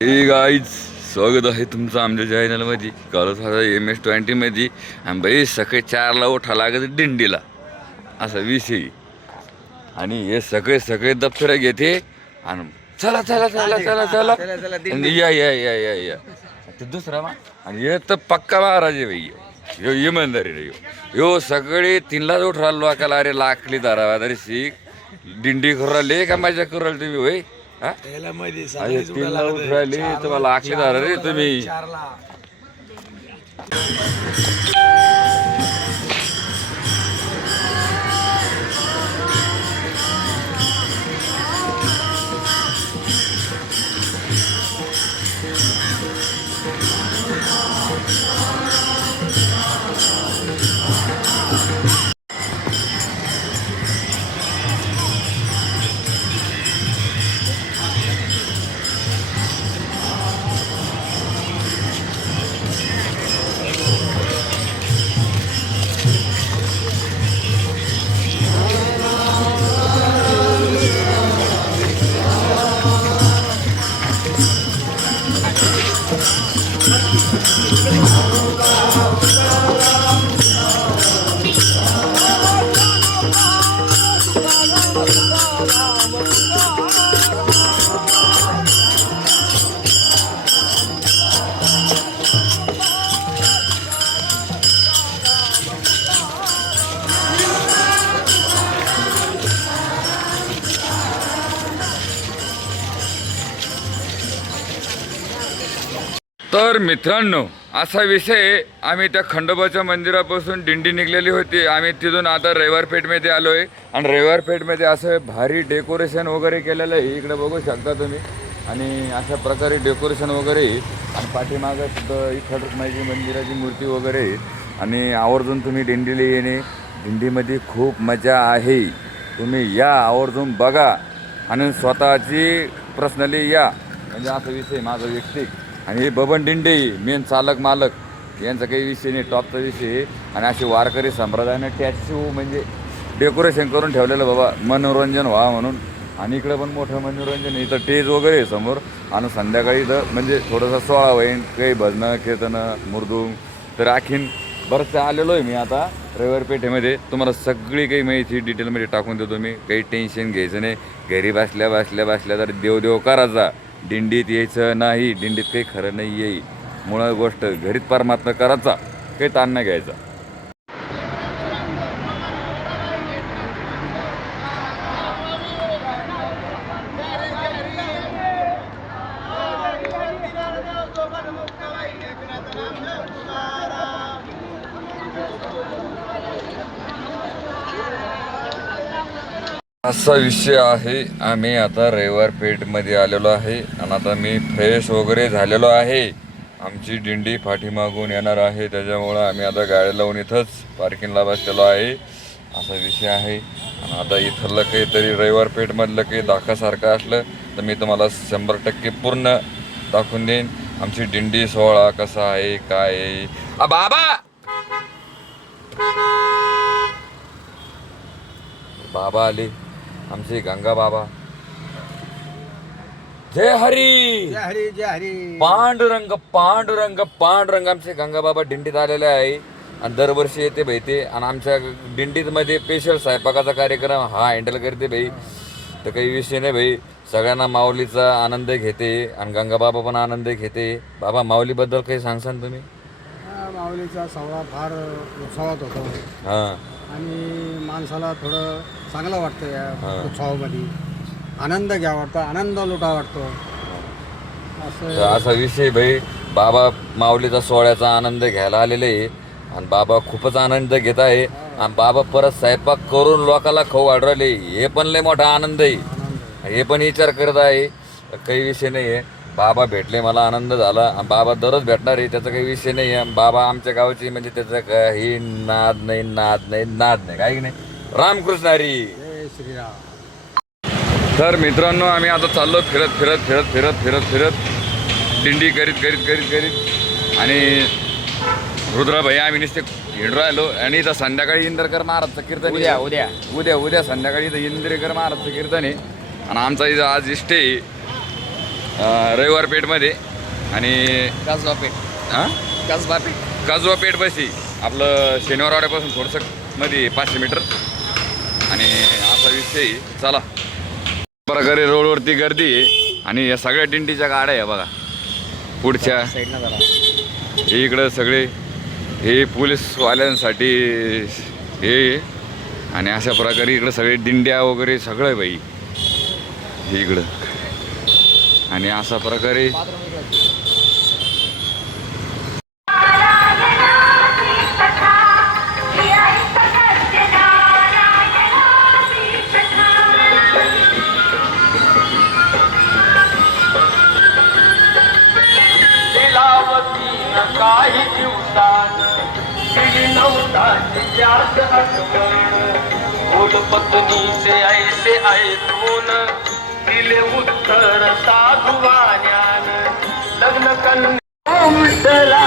हे गाईज स्वागत आहे तुमचं आमच्या चॅनलमध्ये. कालच आता MS-20 मध्ये आणि बाई सकाळी 4ला उठा लागत दिंडीला असा विषय. आणि हे सगळे दप्तर घेते आणि चला चला चला चला चला आणि या या या या या ते दुसरा मा. आणि हे तर पक्का महाराज आहे बाई. यो इमानदारी रे यो सगळे 3लाच उठा लोकाला. अरे लाकली धरावा तरी शिक दिंडी करू राहिले का मजा करू राहिले तुम्ही होय. अरे 3ला उठ राहिले तुम्हाला आखली धरा रे तुम्ही. तर मित्रांनो असा विषय, आम्ही त्या खंडोबाच्या मंदिरापासून दिंडी निघलेली होती. आम्ही तिथून आता रविवार पेठमध्ये आलो आहे. आणि रविवार पेठमध्ये असं भारी डेकोरेशन वगैरे केलेलं आहे, इकडे बघू शकता तुम्ही. आणि अशा प्रकारे डेकोरेशन वगैरे. आणि पाठीमागं सुद्धा इखटमाईची मंदिराची मूर्ती वगैरे. आणि आवर्जून तुम्ही दिंडीला येणे, दिंडीमध्ये खूप मजा आहे. तुम्ही या आवर्जून बघा आणि स्वतःची पर्सनली या. म्हणजे असा विषय माझा वैयक्तिक. आणि हे बबन दिंडे मेन चालक मालक यांचा काही विषय नाही, टॉपचा विषय आहे. आणि असे वारकरी संप्रदायाने टॅच्यू म्हणजे डेकोरेशन करून ठेवलेलं बाबा, मनोरंजन व्हा म्हणून. आणि इकडं पण मोठं मनोरंजन आहे, इथं स्टेज वगैरे आहे समोर. आणि संध्याकाळी इथं म्हणजे थोडंसं सोहळा होईन, काही भजनं कीर्तनं मुरदुंग. तर आणखीन बरंचसं आलेलो आहे मी आता रविवार पेठेमध्ये. तुम्हाला सगळी काही माहिती डिटेलमध्ये टाकून देतो मी. काही टेन्शन घ्यायचं नाही. घरी बसल्या तर देव करायचा, दिंडीत यायचं नाही. दिंडीत काही खरं नाही येई. मुळात गोष्ट घरीच परमात्मा करायचा, काही ताण नाही घ्यायचा. असा विषय आहे. आम्ही आता रविवार पेठमध्ये आलेलो आहे. आणि आता मी फ्रेश वगैरे झालेलो आहे. आमची दिंडी पाठीमागून येणार आहे, त्याच्यामुळं आम्ही आता गाडी लावून इथंच पार्किंगला बसलेलो आहे. असा विषय आहे. आणि आता इथलं काहीतरी रविवार पेठमधलं काही दाखवासारखं असलं तर मी तुम्हाला 100% पूर्ण दाखवून देईन. आमची दिंडी सोहळा कसा आहे काय आहे. बाबा बाबा आले आमचे गंगा बाबा. जय हरी जय हरी जय हरी. पांडुरंग पांडुरंग पांडुरंग. आमचे गंगा बाबा दिंडीत आलेले आहे. आणि दरवर्षी येते भाई ते. आणि आमच्या दिंडीमध्ये स्पेशल स्वयंपाकाचा कार्यक्रम हा हँडल करते भाई. तर काही विषय नाही भाई, सगळ्यांना माऊलीचा आनंद घेते. आणि गंगा बाबा पण आनंद घेते. बाबा माऊलीबद्दल काही सांगसान तुम्ही? माऊलीचा सोहळा फार उत्साहात होतो. हां. आणि माणसाला थोडं चांगलं वाटतं या उत्सवामध्ये. आनंद घ्या वाटतं, आनंद लुटा वाटतो असं. असा विषय भाई. बाबा माऊलीचा सोहळ्याचा आनंद घ्यायला आलेले आहे. आणि बाबा खूपच आनंद घेत आहे. आणि बाबा परत स्वयंपाक करून लोकांना खाऊ वाढवले, हे पण लय मोठा आनंद आहे. हे पण विचार करत आहे, काही विषय नाही आहे. बाबा भेटले, मला आनंद झाला. आणि बाबा दररोज भेटणार आहे, त्याचा काही विषय नाही आहे. बाबा आमच्या गावची म्हणजे त्याचा काही नाद नाही काही नाही. रामकृष्ण हरी. जय श्रीराम. तर मित्रांनो आम्ही आता चाललो फिरत दिंडी करीत आणि रुद्राभाई आम्ही नुसते हिंड राहिलो. आणि इथं संध्याकाळी इंद्रकर महाराजचं कीर्तन उद्या संध्याकाळी इथं इंद्रकर महाराजचं कीर्तन आहे. आणि आमचा इथं आज इष्टे रविवार पेठमध्ये आणि काजवा पेठ हां काजवा पेठ काजवा पेठ बसी आपलं शनिवारवाड्यापासून थोडंसं मध्ये 500 मीटर आणि असा विषय चला प्रकारे रोडवरती गर्दी आहे आणि या सगळ्या दिंडीच्या गाड्या आहे बघा पुढच्या साईडला जरा हे इकडं सगळे हे पोलीसवाल्यांसाठी हे आणि अशा प्रकारे इकडं सगळे दिंड्या वगैरे सगळं आहे बाई हे इकडं आणि अशा प्रकारे काही दिवसात गेली नव्हता बोल पत्नीचे ऐसे ऐकून दिले उत्तर साधुवाण्यान लग्न कन्या विठ्ठला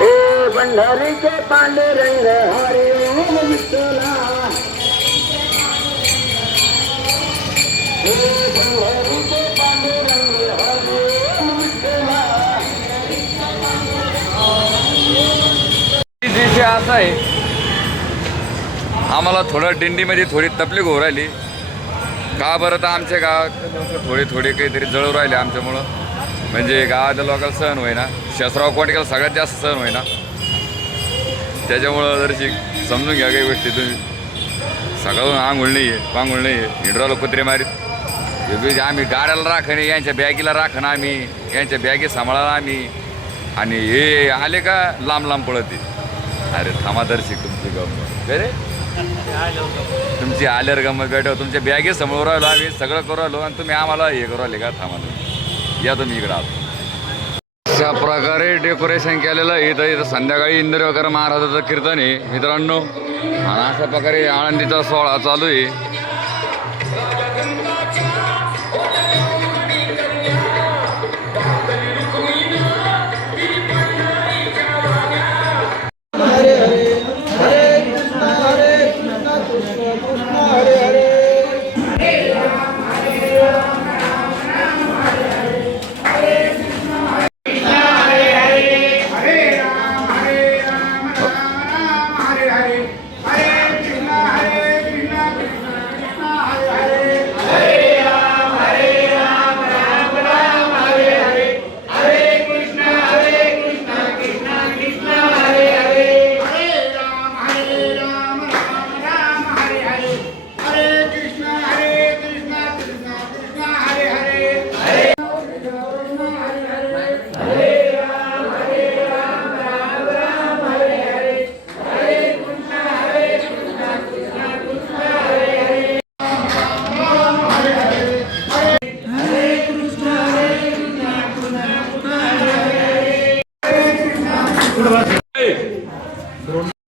हे भंडारीचे पांडुरंग हरे ओम विठ्ठला विषय असा आहे आम्हाला थोडं दिंडीमध्ये थोडी तकलीफ होऊ राहिली का बरं तर आमच्या गावात थोडे काहीतरी जळू राहिले आमच्यामुळं म्हणजे गावातल्या लोकांना सहन होईना शसराव कोटकेला सगळ्यात जास्त सहन होईना त्याच्यामुळं जरशी समजून घ्या काही गोष्टी तुम्ही सकाळून आंघोळ नाही आहे पांघोळ नाही आहे हिंडराला कुत्रे मारीत आम्ही गाड्याला राखण यांच्या बॅगीला राखण आम्ही यांच्या बॅगी सांभाळायला आम्ही आणि हे आले का लांब लांब पळते अरे थांबा दर्शिक तुमची गमत रे तुमची आल्यावर गमत भेटव तुमच्या बॅगे समोर राहिलो आम्ही सगळं करू राहिलो आणि तुम्ही आम्हाला हे करू राहिले का थांबा तुम्ही या तुम्ही इकडं आहात अशा प्रकारे डेकोरेशन केलेलं इथं संध्याकाळी इंद्रकर महाराजाचं कीर्तन आहे मित्रांनो आणि अशा प्रकारे आळंदीचा सोहळा चालू आहे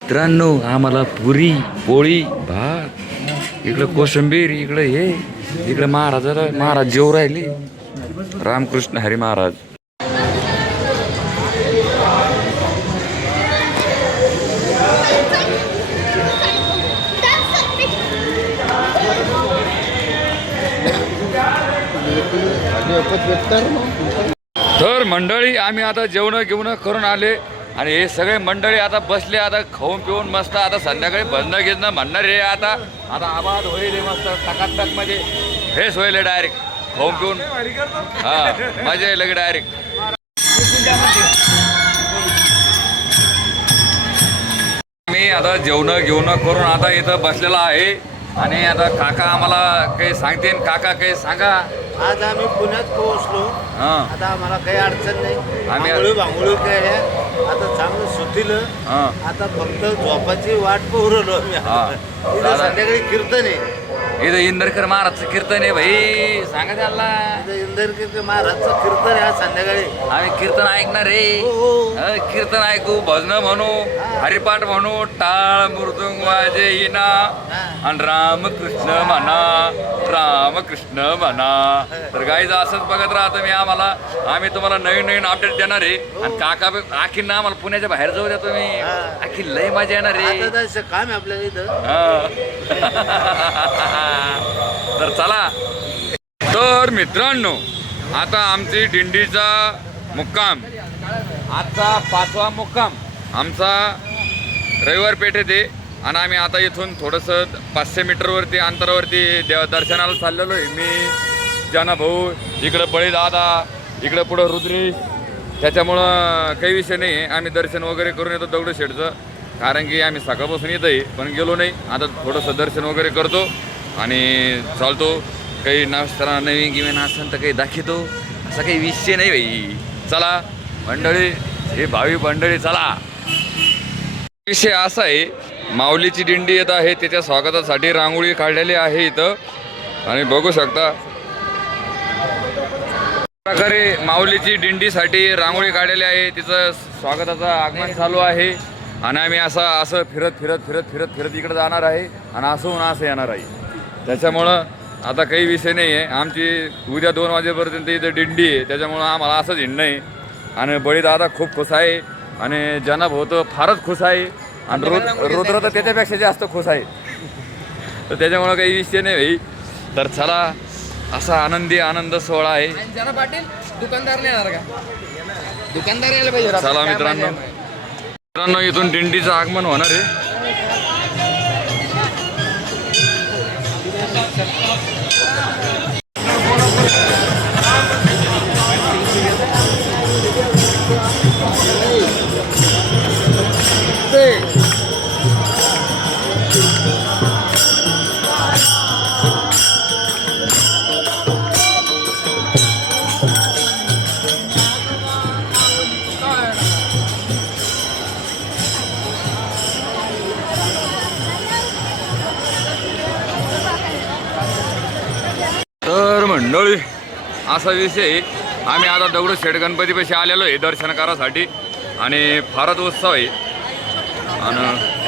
मित्रांनो आम्हाला पुरी पोळी भात इकडं कोशिंबीर इकडं हे इकडं महाराज जेव राहिले रामकृष्ण हरी महाराज तर मंडळी आम्ही आता जेवण करून आले आणि हे सगळे मंडळी आता बसले आता खाऊन पिऊन मस्त आता संध्याकाळी भजनं घेणं म्हणणार रे आता आवाज होईल मस्त टकाटक मध्ये फ्रेश होईल डायरेक्ट खाऊन पिऊन हा मजा येईल लगे डायरेक्ट मी आता जेवण करून आता इथं बसलेला आहे आणि आता काका आम्हाला काही सांगते काका काही सांगा आज आम्ही पुण्यात पोहोचलो हां आता आम्हाला काही अडचण नाही आम्ही भांगोळी केल्या आता चांगलं सुटीलं हां आता फक्त झोपाची वाट पोहरलो आम्ही इथं संध्याकाळी कीर्तन आहे इथं इंदरकर महाराजचं कीर्तन आहे भाई सांगा त्याला इथं इंदरकर महाराजचं कीर्तन आहे आज संध्याकाळी आम्ही कीर्तन ऐकणार रे कीर्तन ऐकू भजन म्हणू हरिपाठ म्हणू टाळ मृदुंग वाजे येईना आणि रामकृष्ण म्हणा तर गाईज असंच बघत राहतो मी आम्ही तुम्हाला नवीन अपडेट देणार आहे आणि काका आखी ना आम्हाला पुण्याच्या बाहेर जाऊ द्या तुम्ही आखी लय मजा येणार रे आता जायचं काम आहे आपल्याला इथं हा तर चला. तर मित्रांनो, आता आमची दिंडीचा मुक्काम, आजचा 5वा मुक्काम आमचा रविवार पेठेत आहे. आणि आम्ही आता इथून थोडंसं 500 मीटरवरती अंतरावरती दर्शनाला चाललेलो आहे. मी, जाना भाऊ, इकडं बळीदादा, इकडं पुढं रुद्रेश. त्याच्यामुळं काही विषय नाही आहे. आम्ही दर्शन वगैरे करून येतो दगडूशेठचं, कारण की आम्ही सकाळपासून येत आहे पण गेलो नाही. आता थोडंसं दर्शन वगैरे करतो आणि चालतो. काही नाश्ता नवीन गिवीन असेल तर काही दाखवतो, असा काही विषय नाही भाई. चला मंडळी, हे भावी मंडळी चला. विषय असा आहे, माऊलीची दिंडी येत आहे, त्याच्या स्वागतासाठी रांगोळी काढलेली आहे इथं आणि बघू शकता प्रकारे माऊलीची दिंडीसाठी रांगोळी काढलेली आहे. तिचं स्वागताचं आगमन चालू आहे आणि आम्ही असं फिरत इकडे जाणार आहे आणि असं येणार आहे. त्याच्यामुळं आता काही विषय नाही आहे. आमची उद्या 2 वाजेपर्यंत इथं दिंडी आहे, त्याच्यामुळं आम्हाला असंच हिंडणं आहे. आणि बळीदादा खूप खुश आहे आणि जनाभाऊ तर फारच खुश आहे आणि रुद्र तर त्याच्यापेक्षा जास्त खुश आहे. तर त्याच्यामुळं काही विषय नाही भाई. तर चला, असा आनंद सोहळा आहे. जना पाटील दुकानदार नाही येणार का? दुकानदार यायला पाहिजे. चला मित्रांनो, इथून दिंडीचं आगमन होणार आहे. तर मंडळी, असा विषय, आम्ही आता दगडूशेठ गणपतीपाशी आलेलो आहे दर्शन करासाठी आणि फारच उत्सव आहे. आणि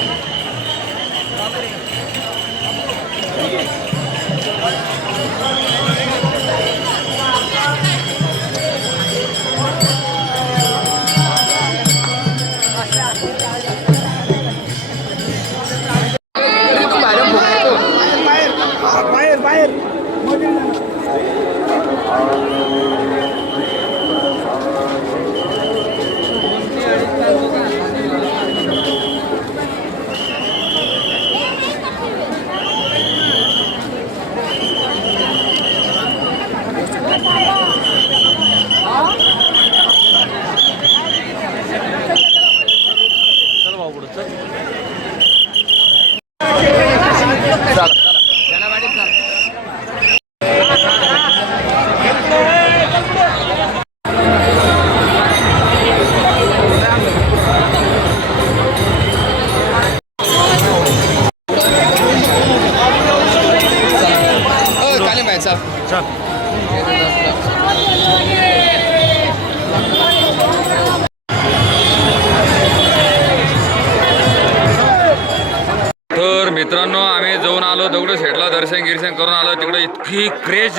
तर मित्रांनो, आम्ही जाऊन आलो दगडूशेठला, दर्शन करून आलो. तिकडे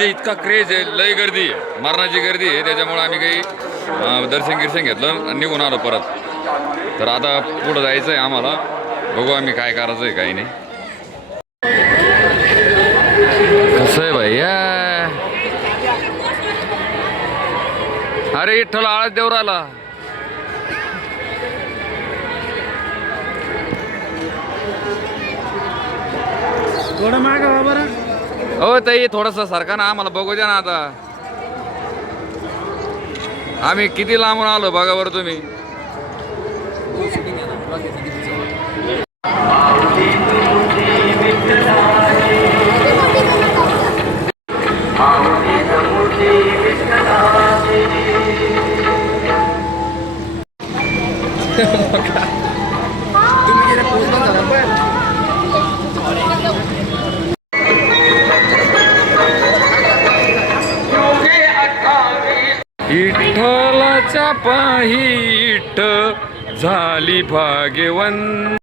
इतका क्रेज आहे, लय गर्दी आहे, मरणाची गर्दी आहे. त्याच्यामुळे आम्ही काही दर्शन घेतलं आणि निघून आलो परत. तर आता पुढं जायचं आहे आम्हाला, बघू आम्ही काय करायचं आहे काही नाही. कसं आहे भैया, अरे इठ्ठल आळस देऊ राहिला. थोडं माग बरं. हो ताई, थोडंसं सारखा ना, आम्हाला बघू द्या ना. आता आम्ही किती लांबून आलो बघा बरं तुम्ही. विठ्ठलाच्या पायी विठ्ठ झाली भाग्यवंत.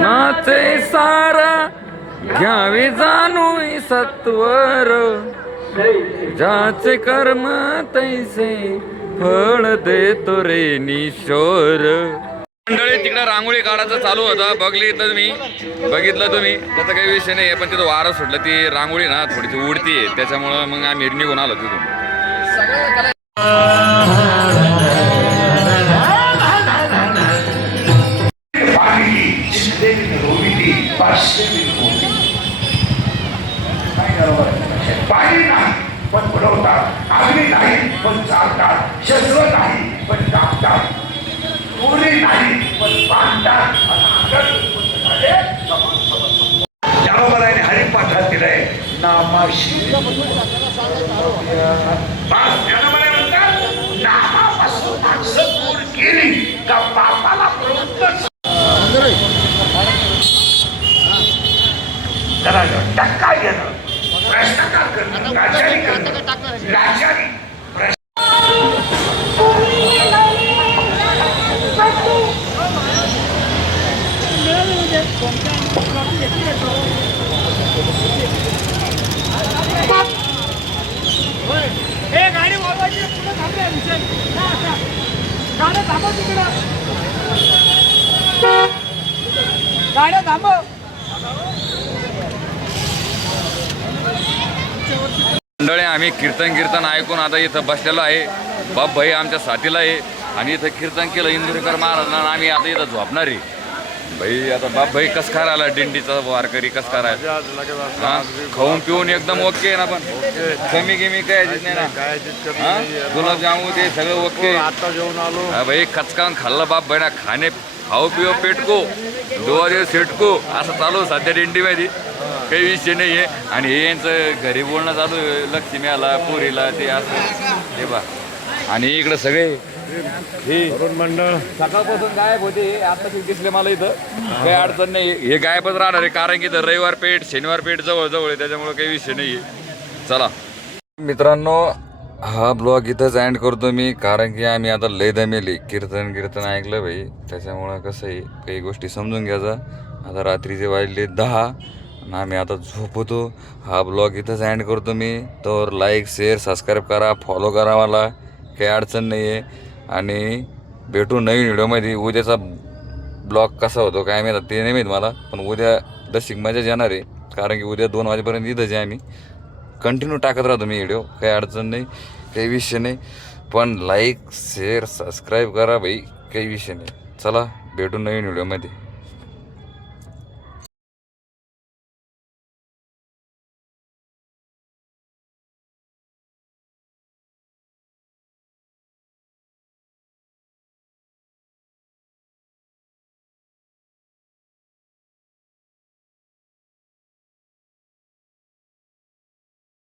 नाचे सारा घ्यावे जाणू सत्वर ज्याचे कर्म तैसे फळ देतो रे निशोर. मंडळी तिकडे रांगोळी काढायचं चालू होता, बघितलं तुम्ही त्याचा काही विषय नाही पण तिथं वारं सुटलं, ती रांगोळी ना थोडीशी उडतीये त्याच्यामुळं मग आम्ही निघून आलो तिथून. पाणी नाही पण बुडवतात, अग्नी नाही पण चालतात, शस्त्र नाही पण कापतात, पुरी नाही पण बांधतात. त्याबरोबर हरिपाठात दिलंय नामाशी नामापासून माणसं दूर केली का पापाला प्रवृत्त टक्का घेणं, भ्रष्टाचार करणं, लाचारी करणं, लाचारी गाडी वाजवायची पुढे थांबले विषय गाड्या थांबव तिकडं, गाड्या थांबव. मंडळी आम्ही कीर्तन ऐकून आता इथं बसलेलो आहे. बाप भाई आमच्या साथीला आहे आणि इथं कीर्तन केलं इंदुरीकर महाराजांना. आम्ही आता इथं झोपणार आहे. भाई आता बाप भाई कस काय राहिला, दिंडीचा वारकरी कस काय राहिला, हा खाऊन पिऊन एकदम ओके आहे ना, पण कमी गिमी काय नाही ना, हा गुलाबजामू ते सगळं ओके. आता जेवण आलो हा भाई कचकान खाल्लं बाप भाई ना, खाणे खाऊ पिओ पेटको डोळे सेटको असं चालू सध्या दिंडीमध्ये, काही विषय नाही आहे. आणि हे यांचं घरी बोलणं चालू आहे, लक्ष्मी आला पुरीला ते असं हे बा. आणि इकडं सगळे हे मंडळ सकाळपासून गायब होते, आता दिसले मला इथं, काही अडचण नाही. हे गायबच राहणार आहे कारण की इथं रविवार पेठ शनिवार पेठ जवळ आहे, त्याच्यामुळे काही विषय नाही आहे. चला मित्रांनो, हा ब्लॉग इथंच एंड करतो मी, कारण की आम्ही आता लय दमेली कीर्तन ऐकलं भाई, त्याच्यामुळं कसं आहे काही गोष्टी समजून घ्यायचा. आता रात्रीचे वाजले 10 आणि आम्ही आता झोपतो. हा ब्लॉग इथंच एंड करतो मी. तर लाईक शेअर सबस्क्राईब करा, फॉलो करा, मला काही अडचण नाही आहे. आणि भेटू नवीन व्हिडिओमध्ये. उद्याचा ब्लॉग कसा होतो काय माहीत ते नाही माहीत मला, पण उद्या दशिक मजाच येणार आहे, कारण की उद्या 2 वाजेपर्यंत इथंच आहे. आम्ही कंटिन्यू टाकत राहतो मी व्हिडिओ, काही अडचण नाही, काही विषय नाही. पण लाईक शेअर सबस्क्राईब करा भाई, काही विषय नाही. चला भेटू नवीन व्हिडिओमध्ये.